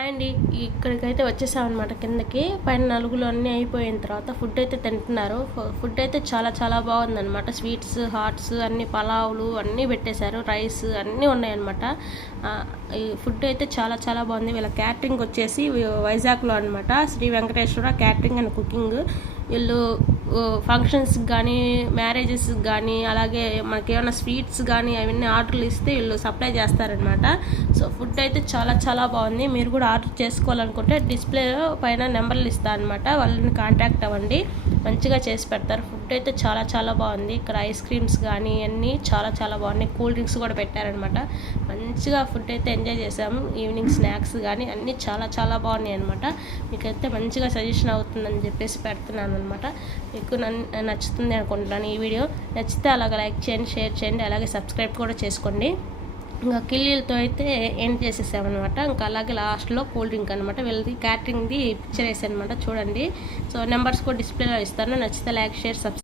అండి ఇక్కడికైతే వచ్చేసామన్నమాట. కిందకి పైన నలుగులు అన్నీ అయిపోయిన తర్వాత ఫుడ్ అయితే తింటున్నారు. ఫుడ్ అయితే చాలా బాగుందన్నమాట. స్వీట్స్, హాట్స్, అన్ని పలావులు అన్నీ పెట్టేశారు. రైస్ అన్నీ ఉన్నాయన్నమాట. ఈ ఫుడ్ అయితే చాలా బాగుంది. వీళ్ళ క్యాటరింగ్ వచ్చేసి వైజాగ్లో అనమాట. Shri Venkateshwara catering and cooking. వీళ్ళు ఫంక్షన్స్కి కానీ, మ్యారేజెస్కి కానీ, అలాగే మనకి ఏమైనా స్వీట్స్ కానీ అవన్నీ ఆర్డర్లు ఇస్తే వీళ్ళు సప్లై చేస్తారనమాట. సో ఫుడ్ అయితే చాలా బాగుంది. మీరు కూడా ఆర్డర్ చేసుకోవాలనుకుంటే డిస్ప్లేలో పైన నెంబర్లు ఇస్తాను అనమాట. వాళ్ళని కాంటాక్ట్ అవ్వండి. మంచిగా చేసి పెడతారు. ఫుడ్ అయితే చాలా బాగుంది. ఇక్కడ ఐస్ క్రీమ్స్ కానీ అన్నీ చాలా బాగున్నాయి. కూల్ డ్రింక్స్ కూడా పెట్టారనమాట. మంచిగా ఫుడ్ అయితే ఎంజాయ్ చేసాము. ఈవినింగ్ స్నాక్స్ కానీ అన్నీ చాలా బాగున్నాయి అనమాట. మీకైతే మంచిగా సజెషన్ అవుతుందని చెప్పేసి పెడుతున్నాను అనమాట. మీకు నచ్చుతుంది అనుకుంటున్నాను ఈ వీడియో. నచ్చితే అలాగే లైక్ చేయండి, షేర్ చేయండి, అలాగే సబ్స్క్రైబ్ కూడా చేసుకోండి. ఇంకా కిల్లీలతో అయితే ఎండ్ చేసేసామన్నమాట. ఇంకా అలాగే లాస్ట్లో కూల్ డ్రింక్ అనమాట. వీళ్ళది క్యాటరింగ్ది పిక్చర్ వేసానమాట, చూడండి. సో నెంబర్స్ కూడా డిస్ప్లేలో ఇస్తాను. నచ్చితే లైక్, షేర్, సబ్స్క్రైబ్.